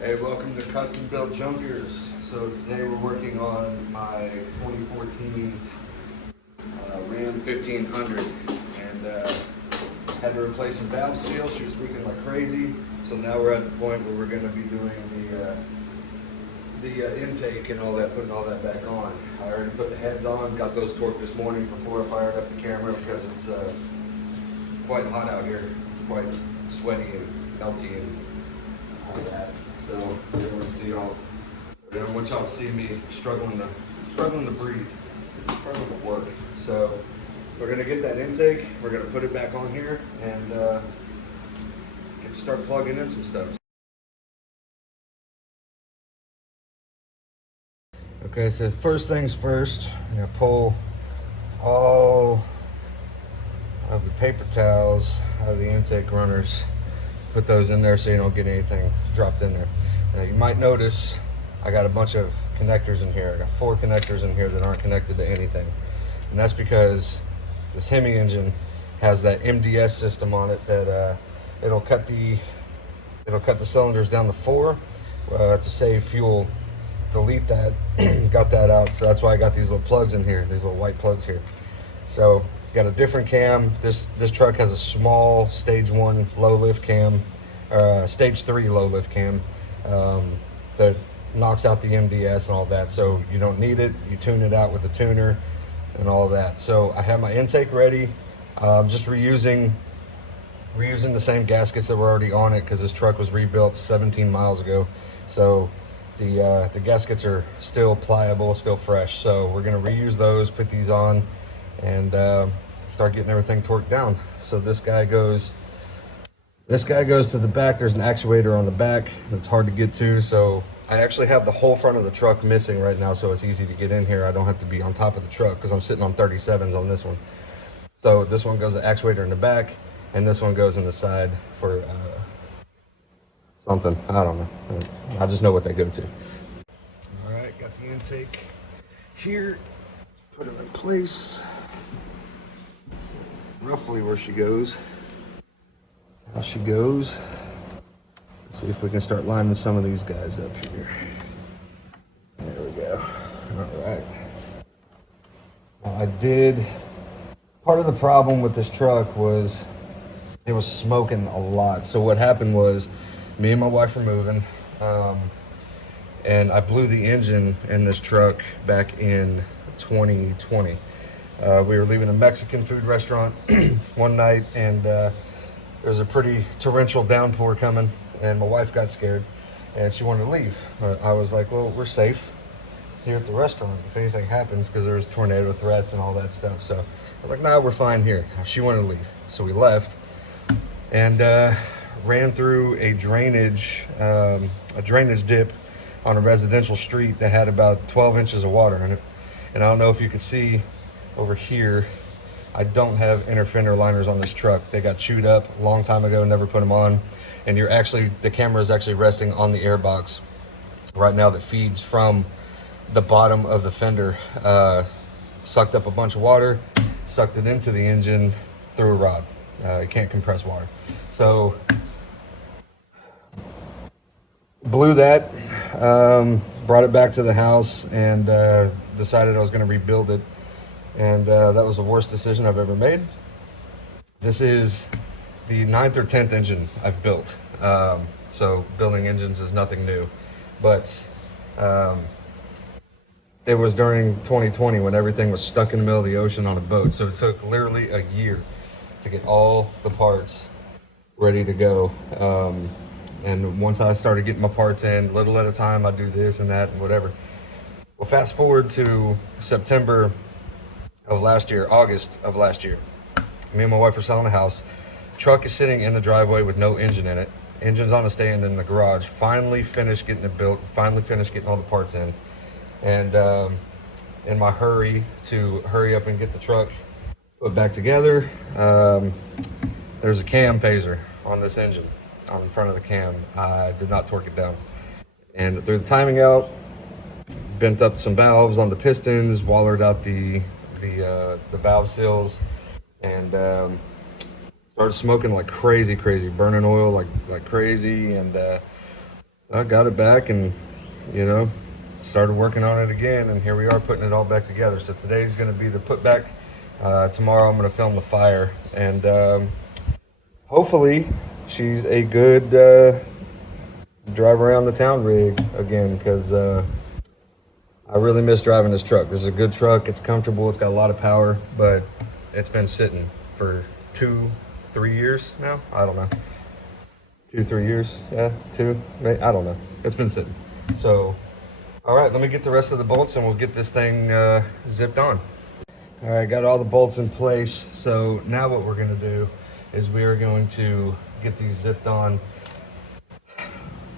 Hey, welcome to Custom Built Junkers. So today we're working on my 2014 Ram 1500 and had to replace some valve seal. She was leaking like crazy. So now we're at the point where we're going to be doing the intake and all that, putting all that back on. I already put the heads on, got those torqued this morning before I fired up the camera because it's quite hot out here. It's quite sweaty and melty and all that. So I didn't want to see all. I don't want y'all to see me struggling to breathe, struggling to work. So we're gonna get that intake. We're gonna put it back on here and start plugging in some stuff. Okay, so first things first, I'm gonna pull all of the paper towels out of the intake runners. Put those in there so you don't get anything dropped in there. Now you might notice I got a bunch of connectors in here. I got 4 connectors in here that aren't connected to anything. And that's because this Hemi engine has that MDS system on it that it'll cut the cylinders down to 4 to save fuel. Delete that, got that out. So that's why I got these little plugs in here, these little white plugs here. So got a different cam. This truck has a small stage 1 low lift cam, stage 3 low lift cam that knocks out the MDS and all that. So you don't need it. You tune it out with the tuner and all that. So I have my intake ready. Just reusing the same gaskets that were already on it because this truck was rebuilt 17 miles ago. So the gaskets are still pliable, still fresh. So we're gonna reuse those, put these on, and start getting everything torqued down. So this guy goes to the back. There's an actuator on the back that's hard to get to. So I actually have the whole front of the truck missing right now, so it's easy to get in here. I don't have to be on top of the truck because I'm sitting on 37s on this one. So this one goes an actuator in the back, and this one goes in the side for something. I don't know. I just know what they go to. All right, got the intake here. Put them in place. Roughly where she goes. How she goes. Let's see if we can start lining some of these guys up here. There we go. All right. Part of the problem with this truck was it was smoking a lot. So what happened was me and my wife were moving, and I blew the engine in this truck back in 2020. We were leaving a Mexican food restaurant one night, and there was a pretty torrential downpour coming, and my wife got scared and she wanted to leave. I was like, well, we're safe here at the restaurant if anything happens, because there's tornado threats and all that stuff. So I was like, nah, we're fine here. She wanted to leave, so we left and ran through a drainage dip on a residential street that had about 12 inches of water in it. And I don't know if you can see over here, I don't have inner fender liners on this truck. They got chewed up a long time ago, never put them on. And the camera is actually resting on the air box right now that feeds from the bottom of the fender. Sucked up a bunch of water, sucked it into the engine through a rod. It can't compress water. So blew that, brought it back to the house, and decided I was going to rebuild it. And that was the worst decision I've ever made. This is the 9th or 10th engine I've built. So building engines is nothing new. But it was during 2020 when everything was stuck in the middle of the ocean on a boat. So it took literally a year to get all the parts ready to go. And once I started getting my parts in, little at a time, I'd do this and that and whatever. Well, fast forward to September of last year, August of last year. Me and my wife were selling a house. Truck is sitting in the driveway with no engine in it. Engine's on a stand in the garage. Finally finished getting it built. Finally finished getting all the parts in. And in my hurry to hurry up and get the truck put back together, there's a cam phaser on this engine on the front of the cam. I did not torque it down. And threw the timing out, bent up some valves on the pistons, wallered out the valve seals, and started smoking like crazy, burning oil like crazy. And I got it back and, you know, started working on it again, and here we are putting it all back together. So today's going to be the put back. Tomorrow I'm going to film the fire, and hopefully she's a good drive around the town rig again, because I really miss driving this truck. This is a good truck. It's comfortable. It's got a lot of power, but it's been sitting for 2-3 years now. I don't know. 2-3 years. Yeah, two. Maybe. I don't know. It's been sitting. So, all right, let me get the rest of the bolts and we'll get this thing zipped on. All right, got all the bolts in place. So now what we're gonna do is we are going to get these zipped on.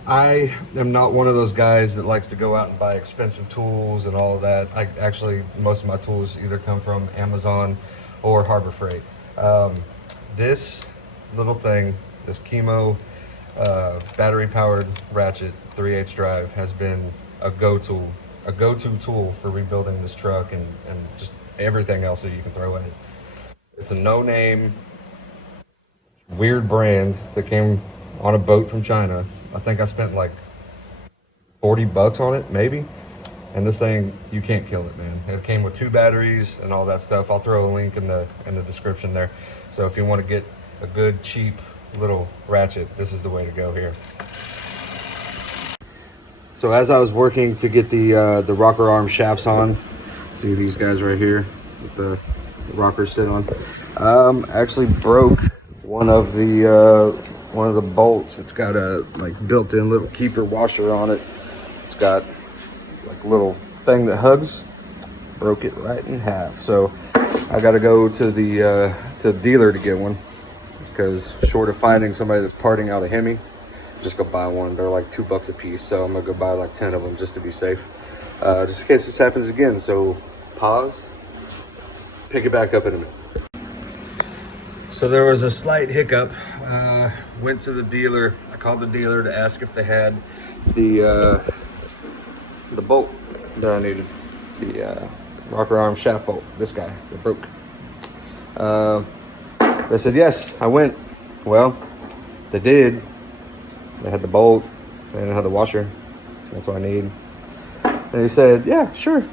I am not one of those guys that likes to go out and buy expensive tools and all of that. I actually, most of my tools either come from Amazon or Harbor Freight. This little thing, this Chemo battery powered ratchet 3/8 drive has been a go-to tool for rebuilding this truck and just everything else that you can throw at it. It's a no-name, weird brand that came on a boat from China. I think I spent like $40 on it, maybe. And this thing, you can't kill it, man. It came with 2 batteries and all that stuff. I'll throw a link in the description there. So if you want to get a good, cheap little ratchet, this is the way to go here. So as I was working to get the rocker arm shafts on, see these guys right here that the rockers sit on, actually broke one of the bolts. It's got a like built-in little keeper washer on it. It's got like a little thing that hugs. Broke it right in half. So I got to go to the dealer to get one, because short of finding somebody that's parting out a Hemi, just go buy one. They're like $2 a piece, so I'm gonna go buy like 10 of them just to be safe, just in case this happens again. So pause, pick it back up in a minute. So there was a slight hiccup. Went to the dealer. I called the dealer to ask if they had the bolt that I needed, the rocker arm shaft bolt. This guy that broke. They said yes. I went. Well, they did. They had the bolt. They didn't have the washer. That's what I need. And he said, yeah, sure,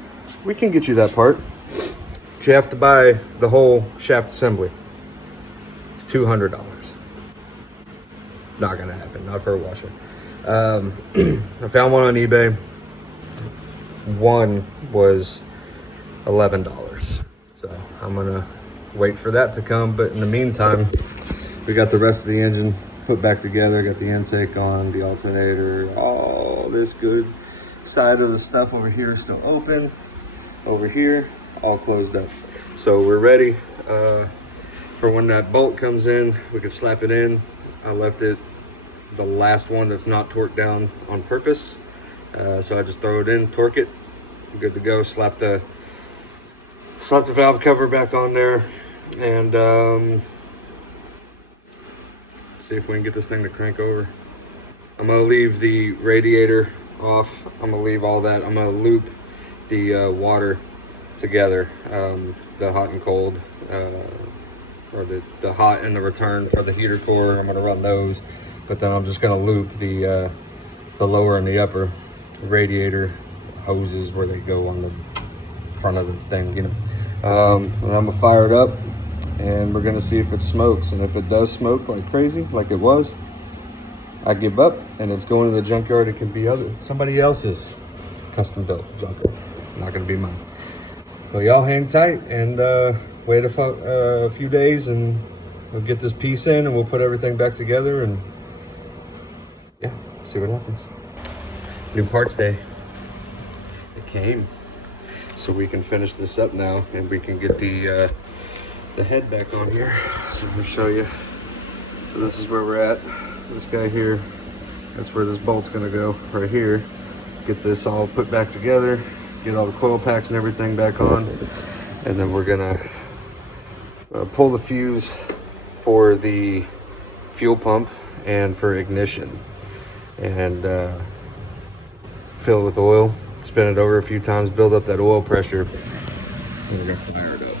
we can get you that part. But you have to buy the whole shaft assembly. It's $200. Not gonna happen, not for a washer. I found one on eBay. One was $11. So I'm gonna wait for that to come. But in the meantime, we got the rest of the engine put back together. Got the intake on, the alternator, all this good side of the stuff over here is still open. Over here, all closed up. So we're ready for when that bolt comes in. We can slap it in. I left it the last one that's not torqued down on purpose. So I just throw it in, torque it, good to go. Slap the valve cover back on there, and see if we can get this thing to crank over. I'm gonna leave the radiator off. I'm gonna leave all that. I'm gonna loop the water together, the hot and cold, or the hot and the return for the heater core. I'm gonna run those, but then I'm just gonna loop the lower and the upper radiator hoses where they go on the front of the thing, you know. And I'm gonna fire it up, and we're gonna see if it smokes. And if it does smoke like crazy, like it was, I give up, and it's going to the junkyard. It can be somebody else's custom built junkyard, not gonna be mine. So y'all hang tight and wait a few days, and we'll get this piece in, and we'll put everything back together, and yeah, see what happens. New parts day. It came. So we can finish this up now, and we can get the head back on here. So let me show you. So this is where we're at. This guy here, that's where this bolt's gonna go, right here. Get this all put back together, get all the coil packs and everything back on, and then we're gonna pull the fuse for the fuel pump and for ignition, and fill it with oil, spin it over a few times, build up that oil pressure, and we're gonna fire it up.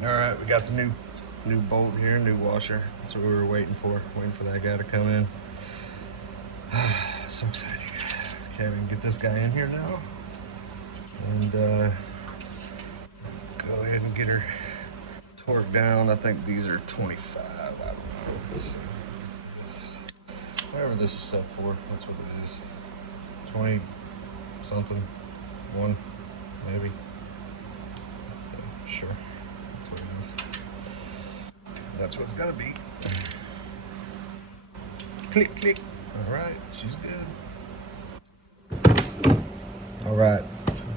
All right, we got the new New bolt here, new washer. That's what we were waiting for that guy to come in. So exciting. Okay, we can get this guy in here now. And go ahead and get her torque down. I think these are 25. I don't know. Let's see. Whatever this is set for, that's what it is. 20 something. 1 maybe. Sure. That's what it is. That's what it's gotta be. Click, click. Alright, she's good. Alright,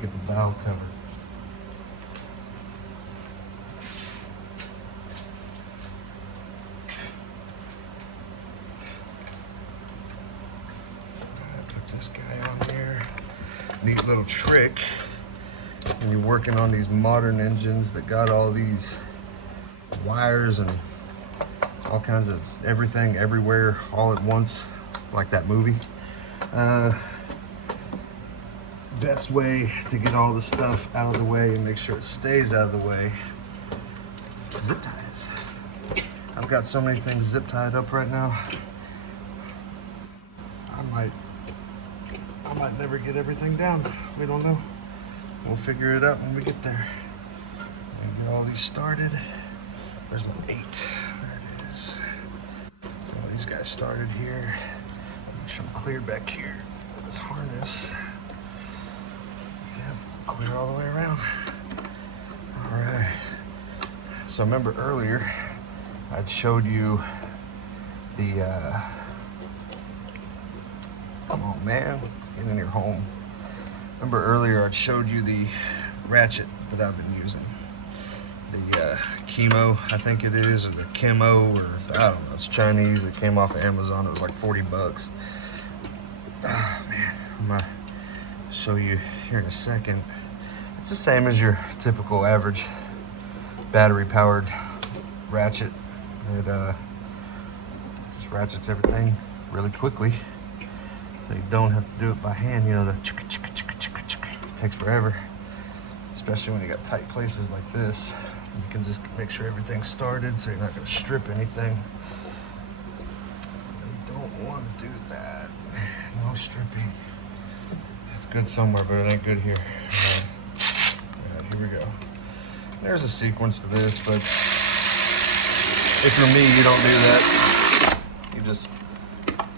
get the valve covered. Put this guy on there. Neat little trick when you're working on these modern engines that got all these wires and all kinds of everything everywhere all at once, like that movie. Best way to get all the stuff out of the way and make sure it stays out of the way, zip ties. I've got so many things zip tied up right now. I might never get everything down. We don't know. We'll figure it out when we get there. Get all these started. Where's my 8? There it is. Get all these guys started here. Make sure I'm cleared back here. This harness. Yep, clear all the way around. All right. So remember earlier, I'd showed you the, come on man, get in your home. Remember earlier I'd showed you the ratchet that I've been using. The chemo, I think it is, or the chemo, or I don't know, it's Chinese. It came off of Amazon. It was like 40 bucks. Oh man, I'm gonna show you here in a second. It's the same as your typical average battery powered ratchet. It just ratchets everything really quickly, so you don't have to do it by hand. You know, the chicka chicka chicka chicka chicka. It takes forever, especially when you got tight places like this. You can just make sure everything's started so you're not going to strip anything. You don't want to do that. No stripping. It's good somewhere, but it ain't good here. Alright, here we go. There's a sequence to this, but if you're me, you don't do that. You just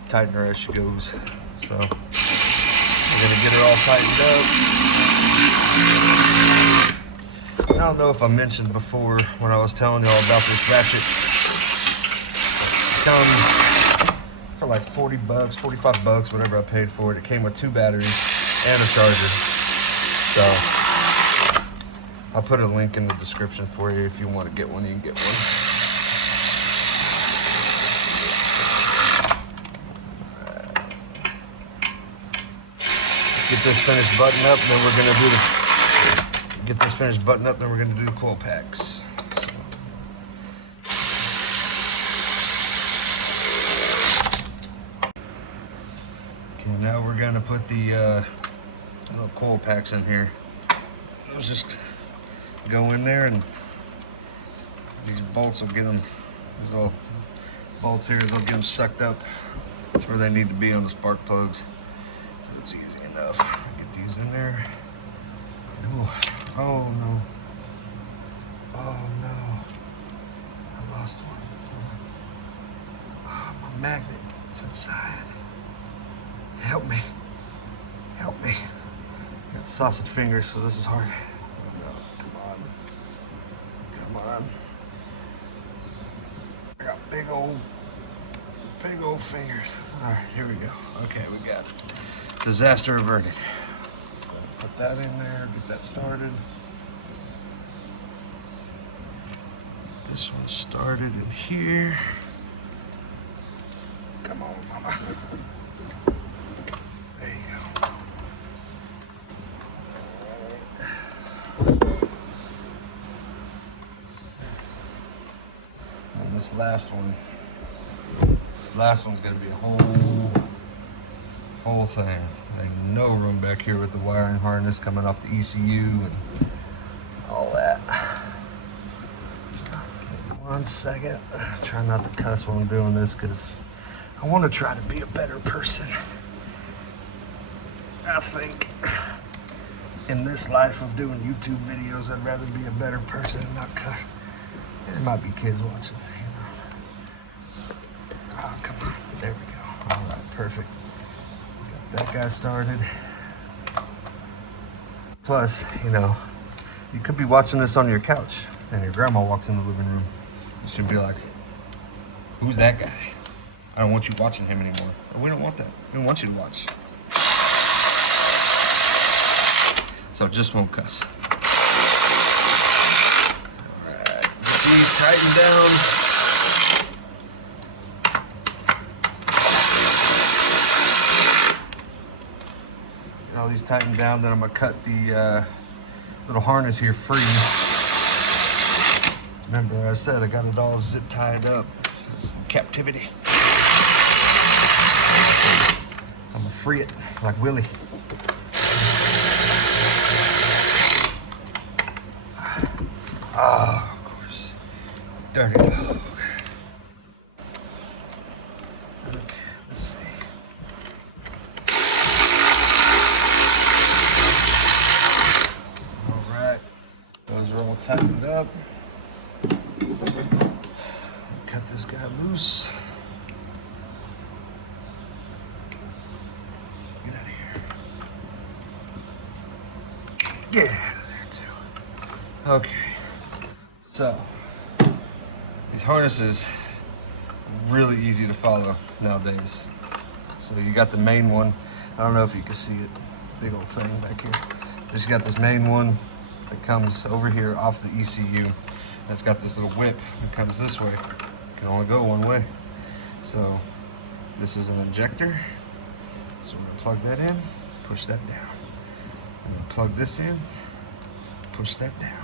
tighten her as she goes. So we're going to get her all tightened up. I don't know if I mentioned before when I was telling y'all about this ratchet. It comes for like 40 bucks, 45 bucks, whatever I paid for it. It came with 2 batteries and a charger. So I'll put a link in the description for you. If you want to get one, you can get one. Get this finished button up, and then we're gonna do the coil packs. Okay, now we're gonna put the little coil packs in here. Those just go in there, and these bolts will get them. These little bolts here, they'll get them sucked up to where they need to be on the spark plugs. So it's easy enough. Get these in there. Ooh. Oh no. Oh no. I lost one. Oh, my magnet is inside. Help me. Help me. Got sausage fingers, so this is hard. Oh no. Come on. Come on. I got big old fingers. Alright, here we go. Okay, we got disaster averted. Put that in there, get that started. This one started in here. Come on, mama. There you go. And this last one's gonna be a whole thing. Like no room back here with the wiring harness coming off the ECU and all that. 1 second. Try not to cuss while I'm doing this because I want to try to be a better person. I think in this life of doing YouTube videos, I'd rather be a better person and not cuss. There might be kids watching, you know. Oh, come on. There we go. All right, perfect. Got that guy started. Plus, you know, you could be watching this on your couch and your grandma walks in the living room. You should be like, who's that guy? I don't want you watching him anymore. Or we don't want that. We don't want you to watch. So just won't cuss. Alright, get these tightened down. Get all these tightened down, then I'm gonna cut the little harness here free. Remember I said I got it all zip tied up. So it's in captivity. I'm gonna free it like Willie. Oh, of course. Dirty dog. Okay, let's see. All right, those are all tightened up. Cut this guy loose. Get out of here. Get out of there too. Okay. So, these harnesses are really easy to follow nowadays. So you got the main one. I don't know if you can see it. Big old thing back here. Just got this main one that comes over here off the ECU. It's got this little whip that comes this way. It can only go one way. So this is an injector. So we're gonna plug that in, push that down. I'm gonna plug this in, push that down.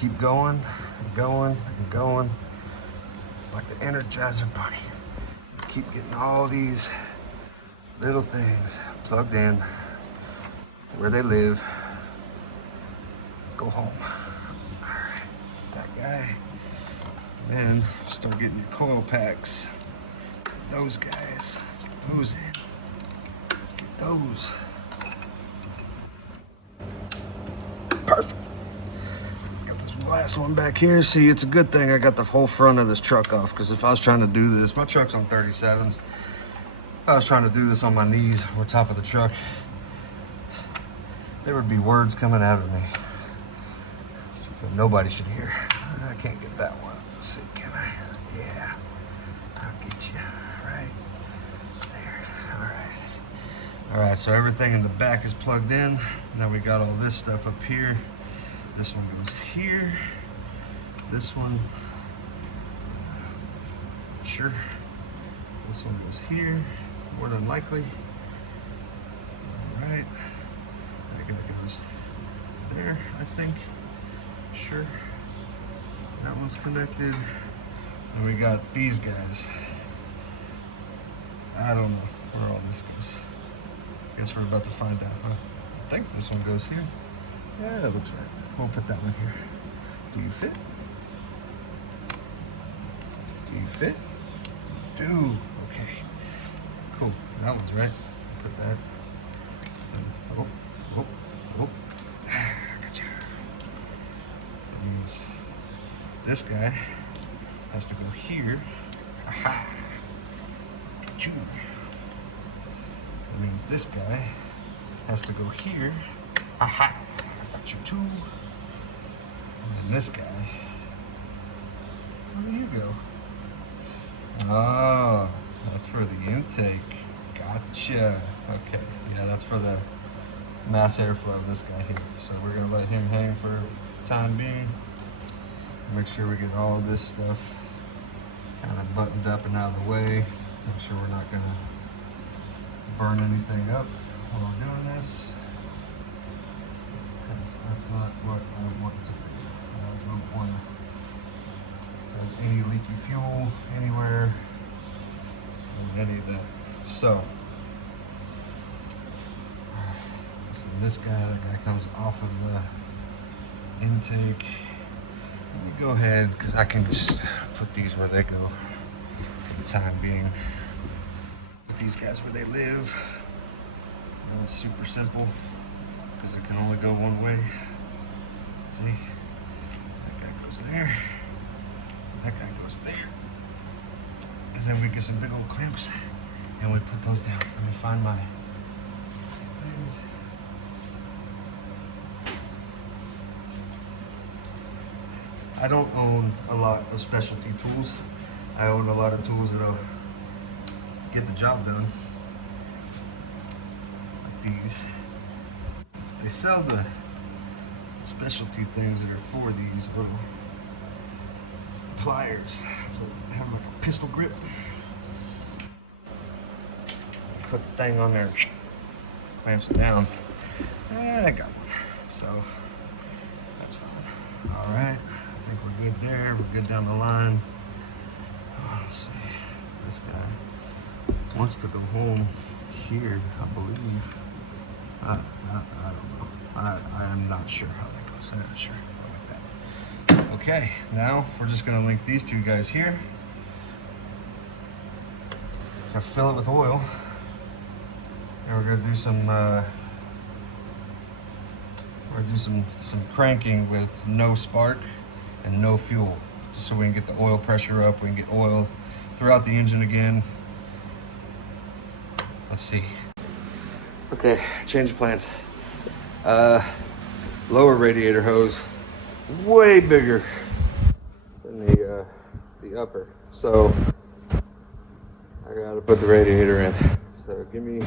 Keep going, and going, and going, like the Energizer Bunny. Keep getting all these little things plugged in where they live. Go home. All right, that guy. And then start getting your coil packs. Those guys, get those in. Get those. Perfect. Last one back here. See, it's a good thing I got the whole front of this truck off, because if I was trying to do this, my truck's on 37s. If I was trying to do this on my knees or top of the truck, there would be words coming out of me that nobody should hear. I can't get that one. Let's see, can I? Yeah, I'll get you right there. All right, so everything in the back is plugged in. Now we got all this stuff up here. This one goes here. This one, sure. This one goes here, more than likely. All right. That guy goes there, I think. Sure. That one's connected. And we got these guys. I don't know where all this goes. Guess we're about to find out, huh? I think this one goes here. Yeah, that looks right. We'll put that one here. Do you fit? Do you fit? Do. Okay. Cool. That one's right. Put that. Oh, oh, oh. Gotcha. That means this guy has to go here. Aha. Choo. That means this guy has to go here. Aha. Got you too. And this guy, where do you go? Oh, that's for the intake. Gotcha. Okay, yeah, that's for the mass airflow, this guy here. So we're gonna let him hang for the time being. Make sure we get all this stuff kind of buttoned up and out of the way. Make sure we're not gonna burn anything up while we're doing this. That's not what I want to do. I don't want to have any leaky fuel anywhere, or any of that. So, this guy, that guy comes off of the intake. Let me go ahead, because I can just put these where they go for the time being. Put these guys where they live. And it's super simple, because it can only go one way. See? That guy goes there. That guy goes there. And then we get some big old clamps, and we put those down. Let me find my... I don't own a lot of specialty tools. I own a lot of tools that'll get the job done. Like these. They sell the specialty things that are for these little pliers. They have like a pistol grip. Put the thing on there, clamps it down. And I got one. So that's fine. All right. I think we're good there. We're good down the line. Oh, let's see. This guy wants to go home here, I believe. I don't know. I am not sure how that goes. I'm not sure. Like that. Okay, now we're just gonna link these two guys here. Gonna fill it with oil, and we're gonna do some cranking with no spark and no fuel, just so we can get the oil pressure up, we can get oil throughout the engine again. Let's see. Okay, change of plans. Lower radiator hose, way bigger than the upper, so I gotta put the radiator in. So give me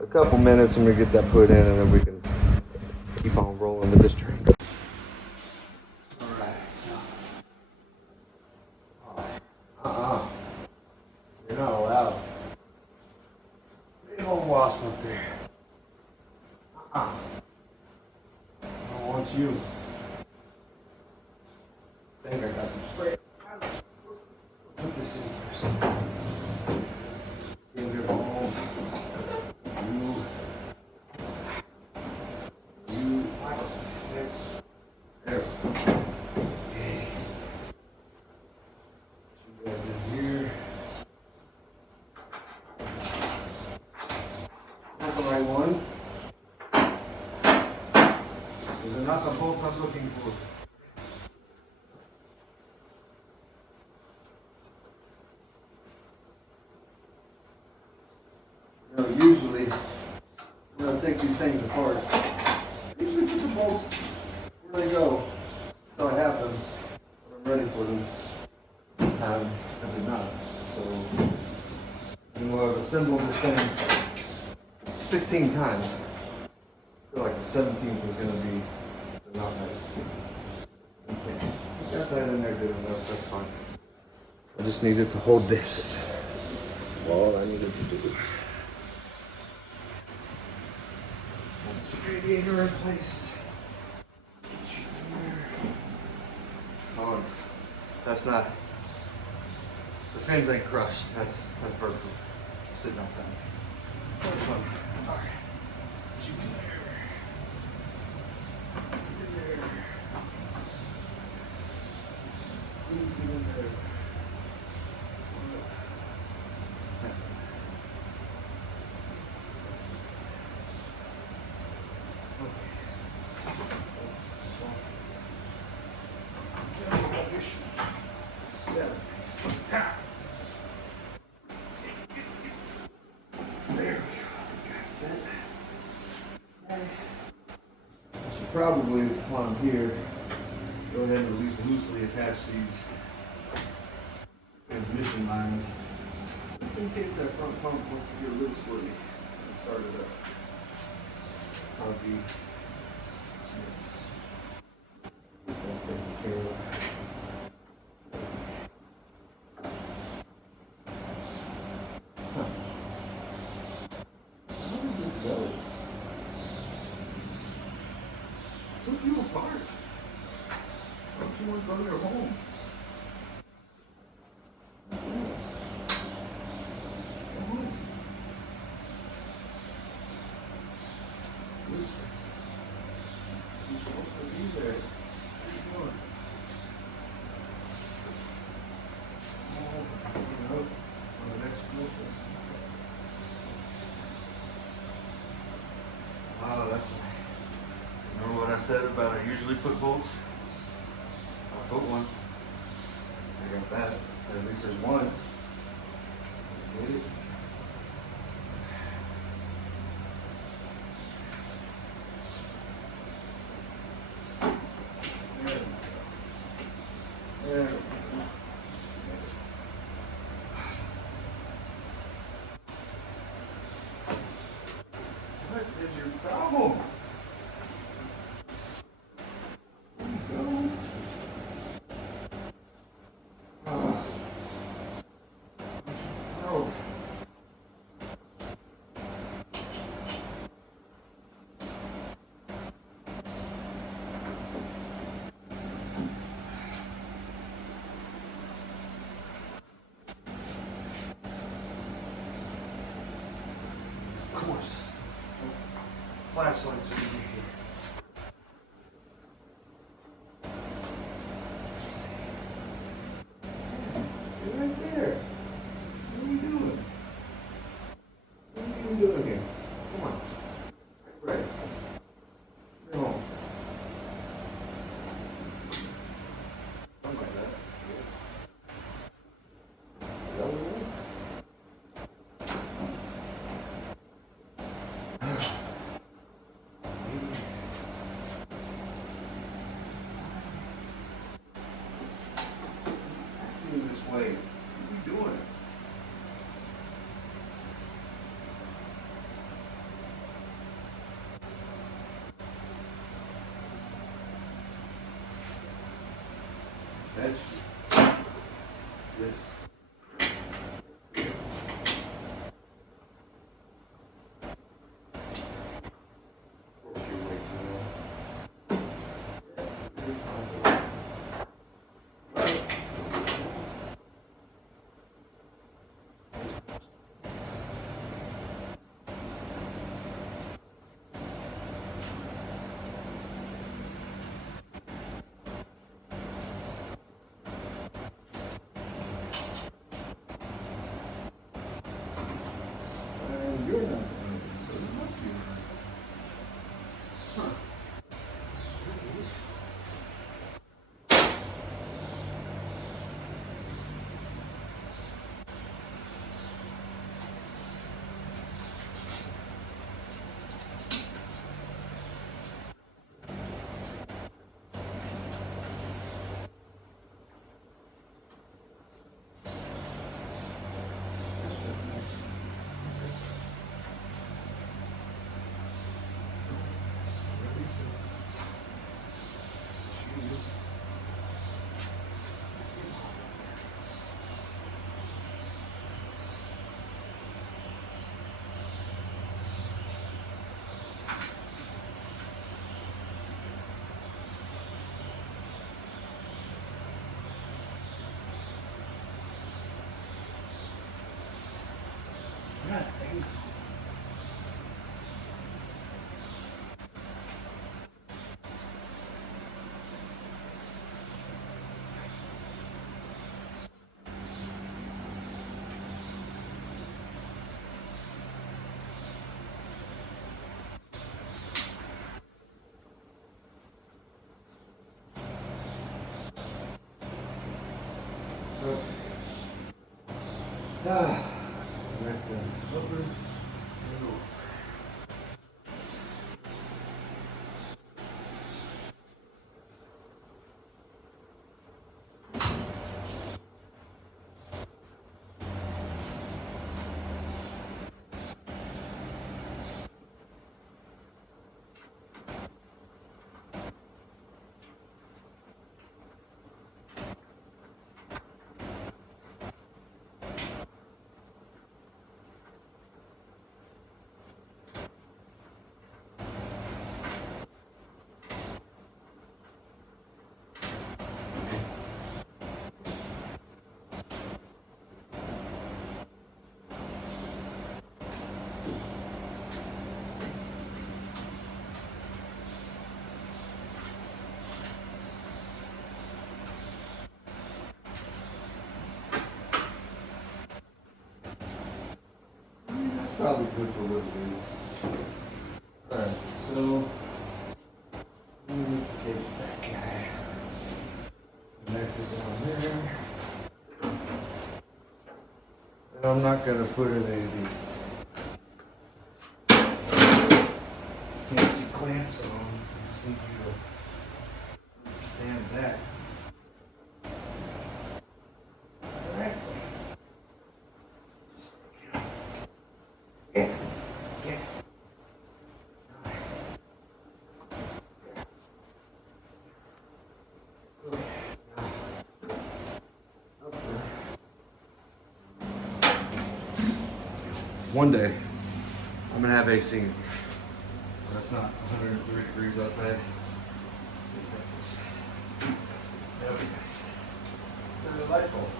a couple minutes and we get that put in, and then we can keep on rolling with this train. You're not allowed. Big old wasp up there. I don't want you. I think I got some spray. Put this in first. Finger hold. You. There. Okay. You guys in here. Not the right one. Those are not the bolts I'm looking for. You know, usually, when I take these things apart, I usually put the bolts where they go, so I have them when I'm ready for them. This time, I did not. So, even though I've assembled this thing 16 times, I feel like the 17th is going to be the not right. Okay, got that in there good enough, that's fine. I just needed to hold this. That's all I needed to do. Radiator in place. Oh, that's not. The fins ain't crushed. That's perfect. Sitting outside. That's fun. All right. Shoot in there. In there. Please get in there. Probably, while I'm here, go ahead and loosely attach these transmission lines, just in case that front pump wants to get a little squirty and start it up. I'll be smooth. Taken care of. Took you apart. Why don't you want to go to your home? You're supposed to be there. What are you doing? about I usually put bolts. I'll put one. I got that. At least there's one. Get it? There we go. What is your problem? There you go. Oh. Of course. Flashlights over here. You're right there. What are you doing? What are you doing here? Come on. Right. No. Something like that. Is that what it is? This way. What are you doing? That's this. You're not doing it, so you must be. Huh. Yeah, thank you. Okay. Right there. Over. And over. Probably good for what it is. Alright, so I'm not gonna put any of these fancy clamps on. I just need you to understand that. Alright. Get. Get. One day, I'm gonna have AC in here. When it's not 103 degrees outside in Texas. That'll be nice. It's a light bulb.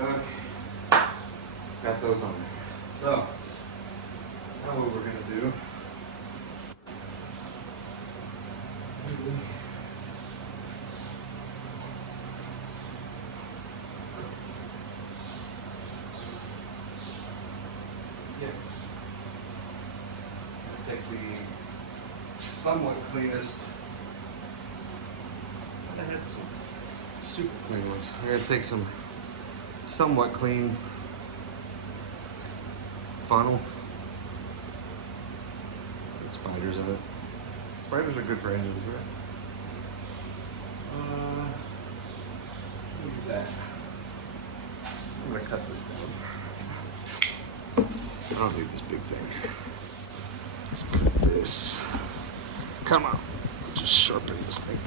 Okay. Got those on there. So, now what we're gonna do. Take the somewhat cleanest. I had some super clean ones. I'm gonna take some somewhat clean funnel. With spiders in it. Spiders are good for engines, right? Look at that. I'm gonna cut this down. I don't need this big thing. Let's cut this. Come on. Just sharpen this thing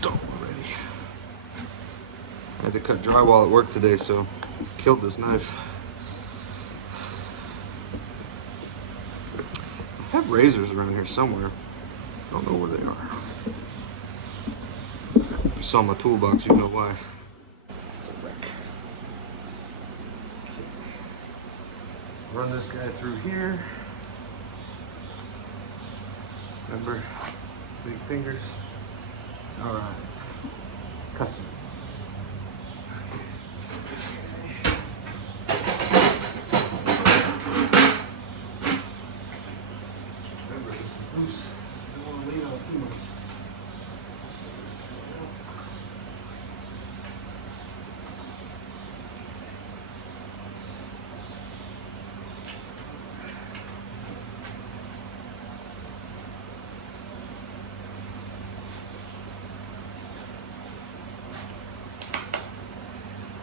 dull already. I had to cut drywall at work today, so killed this knife. I have razors around here somewhere. I don't know where they are. If you saw my toolbox, you know why. It's a wreck. Run this guy through here. Remember, big fingers. All right, custom. Remember, this is loose. I don't want to lean on it too much.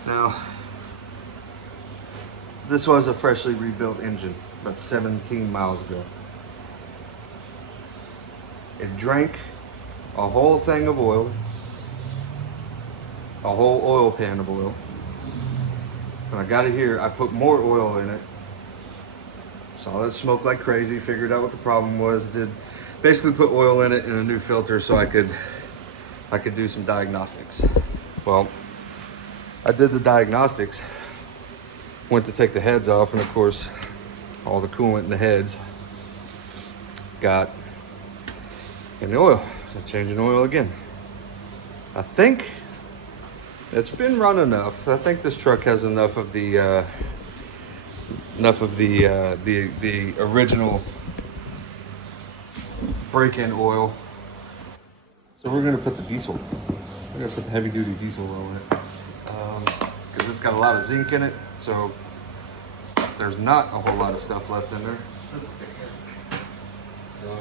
Now, this was a freshly rebuilt engine about 17 miles ago. It drank a whole thing of oil, a whole oil pan of oil. When I got it here, I put more oil in it. Saw it smoke like crazy, figured out what the problem was, basically put oil in it and a new filter so I could do some diagnostics. Well, I did the diagnostics, went to take the heads off, and of course, all the coolant in the heads got in the oil. So changing oil again. I think it's been run enough. I think this truck has enough of the original break-in oil. So we're gonna put the diesel. We're gonna put the heavy-duty diesel oil in it. Because it's got a lot of zinc in it, so there's not a whole lot of stuff left in there. So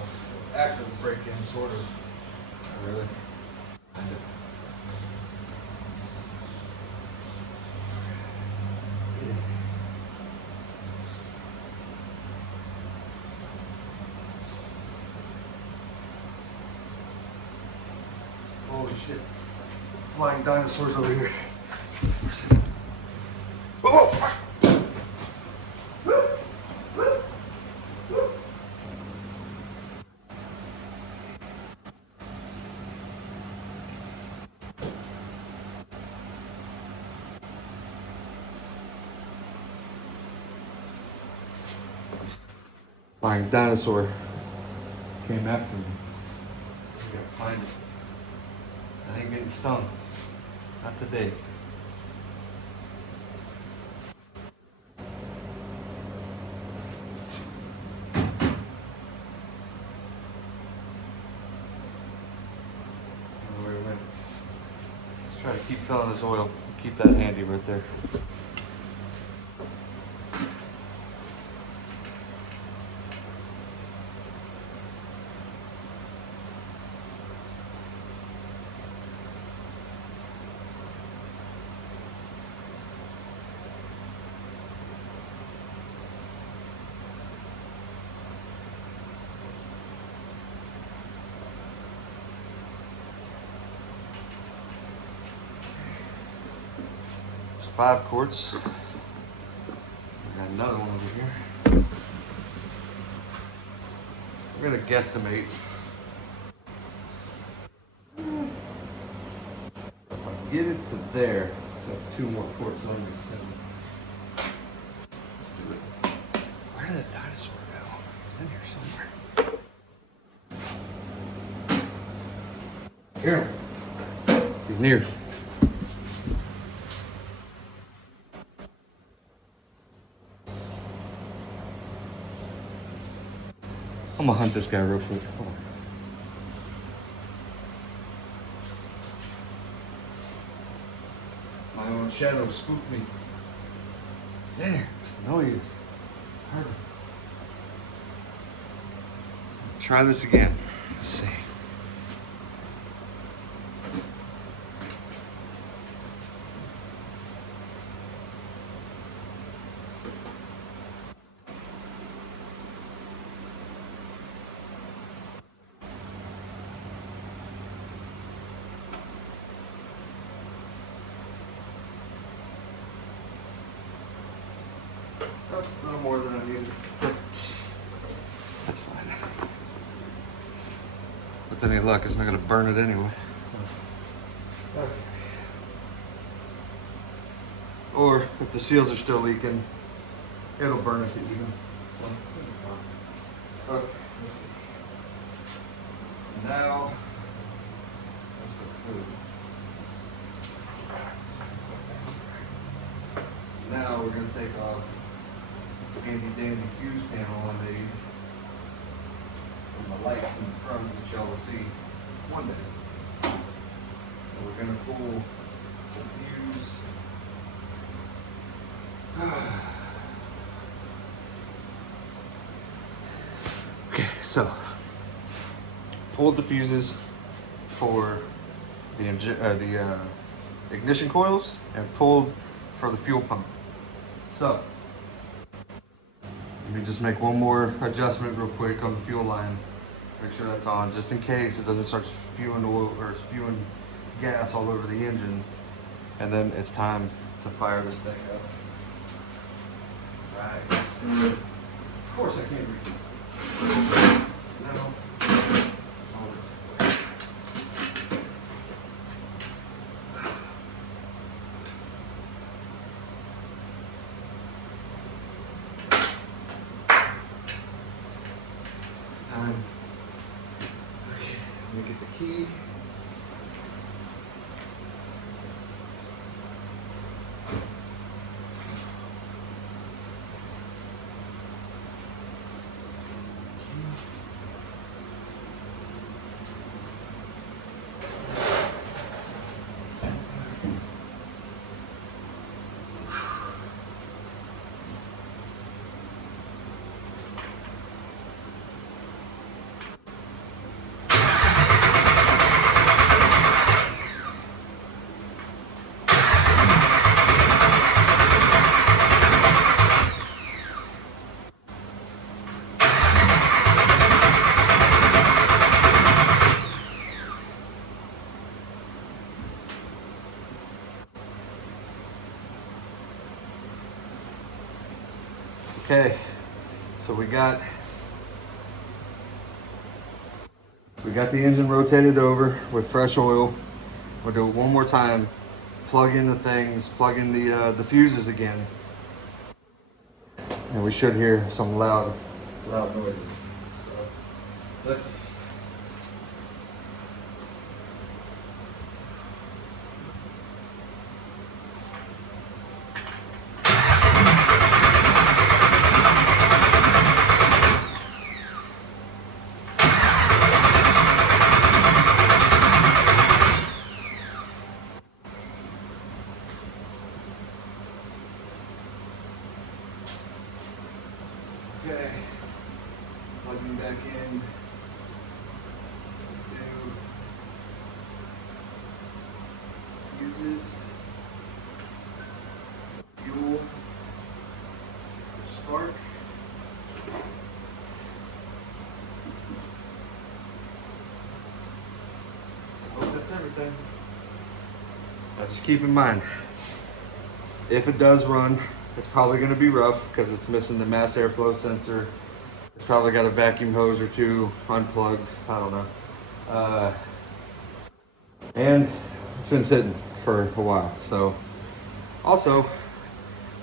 act as a break-in, sort of. Not really. Kind of. Holy shit! Flying dinosaurs over here. Whoa! Flying dinosaur came after me. I gotta find it. I ain't getting stung. Not today. Try to keep filling this oil. Keep that handy right there. There's 5 quarts. Got another one over here. We're gonna guesstimate. If I get it to there, that's 2 more quarts. Let me extend. Let's do it. Where did the dinosaur go? He's in here somewhere. Here. He's near. I'm gonna hunt this guy real quick. Hold on. My own shadow spooked me. He's in here. I know he is. Heard him. Try this again. Let's see. Oh, a little more than I needed. Perfect. That's fine. With any luck, it's not going to burn it anyway. Okay. Or if the seals are still leaking, it'll burn it to even. Okay, let's see. Now, let's go food. So now we're going to take off the handy dandy fuse panel I made from the lights in the front that y'all will see one day. And we're going to pull the fuse. Okay, so pulled the fuses for the ignition coils and pulled for the fuel pump. So let me just make one more adjustment real quick on the fuel line. Make sure that's on, just in case it doesn't start spewing oil or spewing gas all over the engine. And then it's time to fire this thing up. Right. Of course I can't reach it. No. All this. It's time. Okay, let me get the key. Okay, so we got the engine rotated over with fresh oil. We'll do it one more time. Plug in the things, plug in the fuses again, and we should hear some loud noises. So let's see. Plugging back in to fuses, fuel, spark. Well, that's everything. Now just keep in mind, if it does run, it's probably going to be rough because it's missing the mass airflow sensor. It's probably got a vacuum hose or two unplugged. I don't know. And it's been sitting for a while. So also,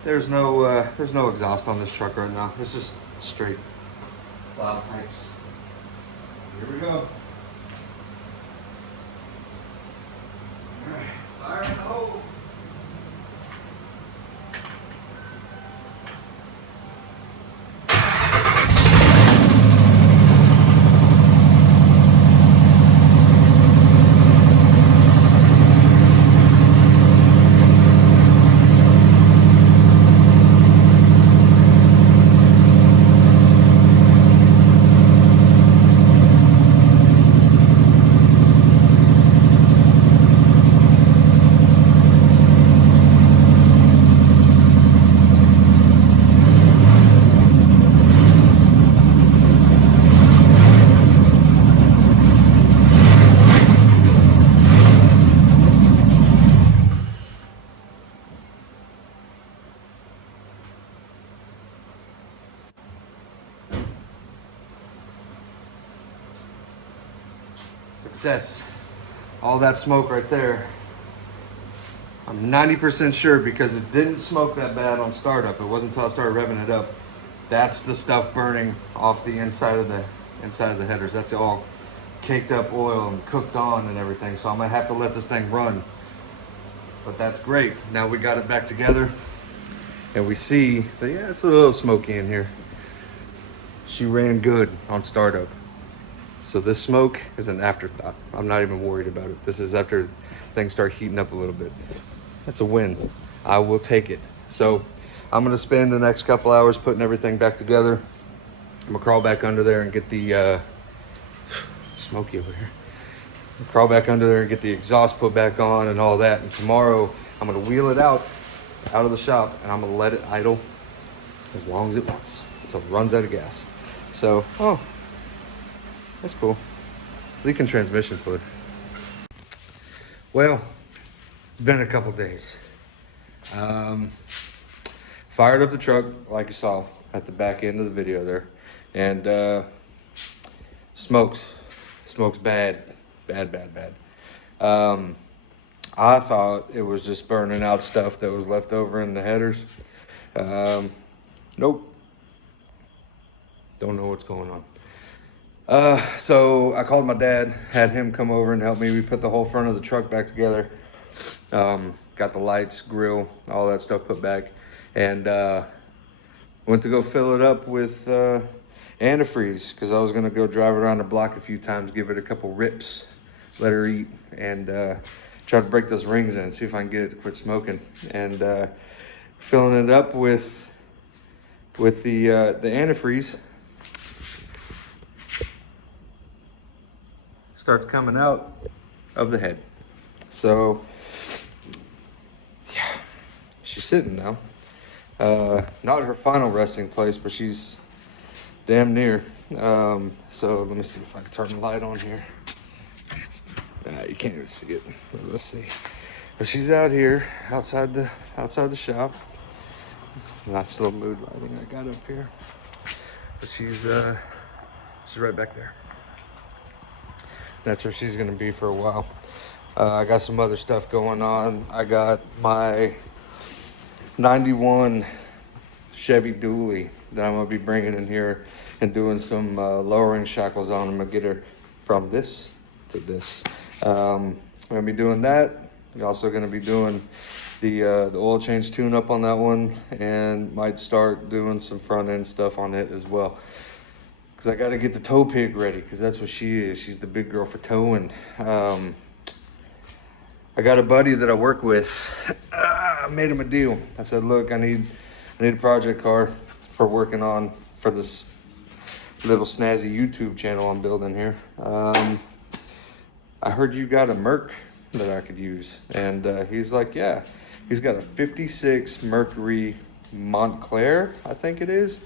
there's no exhaust on this truck right now. It's just straight cloud pipes. Here we go. All right, fire in the hole. Success. All that smoke right there. I'm 90% sure because it didn't smoke that bad on startup. It wasn't until I started revving it up. That's the stuff burning off the inside of the headers. That's all caked up oil and cooked on and everything. So I'm gonna have to let this thing run. But that's great. Now we got it back together and we see that, yeah, it's a little smoky in here. She ran good on startup. So this smoke is an afterthought. I'm not even worried about it. This is after things start heating up a little bit. That's a win. I will take it. So I'm gonna spend the next couple hours putting everything back together. I'm gonna crawl back under there and get the, smoky over here. Crawl back under there and get the exhaust put back on and all that. And tomorrow I'm gonna wheel it out of the shop and I'm gonna let it idle as long as it wants until it runs out of gas. So, oh, that's cool. Leaking transmission fluid. Well, it's been a couple days. Fired up the truck like you saw at the back end of the video there, and smokes bad. I thought it was just burning out stuff that was left over in the headers. Nope. Don't know what's going on. So I called my dad, had him come over and help me. We put the whole front of the truck back together. Got the lights, grill, all that stuff put back. And went to go fill it up with antifreeze because I was gonna go drive around the block a few times, give it a couple rips, let her eat, and try to break those rings in, see if I can get it to quit smoking. And filling it up with the antifreeze. Starts coming out of the head. So yeah, she's sitting now. Not her final resting place, but she's damn near. So let me see if I can turn the light on here. You can't even see it, but let's see. But she's out here outside the shop. Nice little mood lighting I got up here. But she's right back there. That's where she's gonna be for a while. I got some other stuff going on. I got my 91 Chevy dually that I'm gonna be bringing in here and doing some lowering shackles on. I'm gonna get her from this to this. I'm gonna be doing that. I'm also gonna be doing the oil change tune up on that one, and might start doing some front end stuff on it as well. Cause I gotta get the tow pig ready, cause that's what she is. She's the big girl for towing. I got a buddy that I work with. I made him a deal. I said, look, I need a project car for working on for this little snazzy YouTube channel I'm building here. I heard you got a Merc that I could use. And he's like, yeah. He's got a 56 Mercury Montclair, I think it is.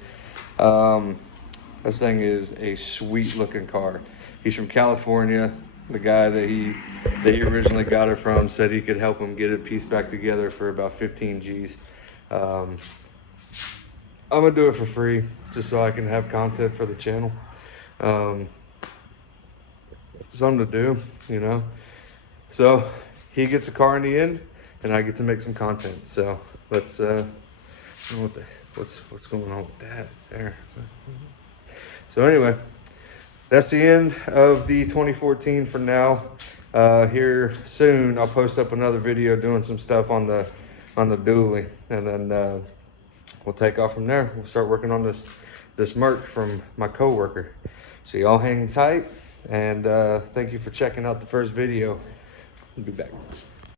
This thing is a sweet looking car. He's from California. The guy that he originally got it from said he could help him get it pieced back together for about 15 G's. I'm gonna do it for free just so I can have content for the channel. Something to do, you know. So he gets a car in the end, and I get to make some content. So let's I don't know what's going on with that there. So anyway, that's the end of the 2014 for now. Here soon I'll post up another video doing some stuff on the dually, and then we'll take off from there. We'll start working on this Merc from my coworker. So y'all hang tight, and thank you for checking out the first video. I'll be back.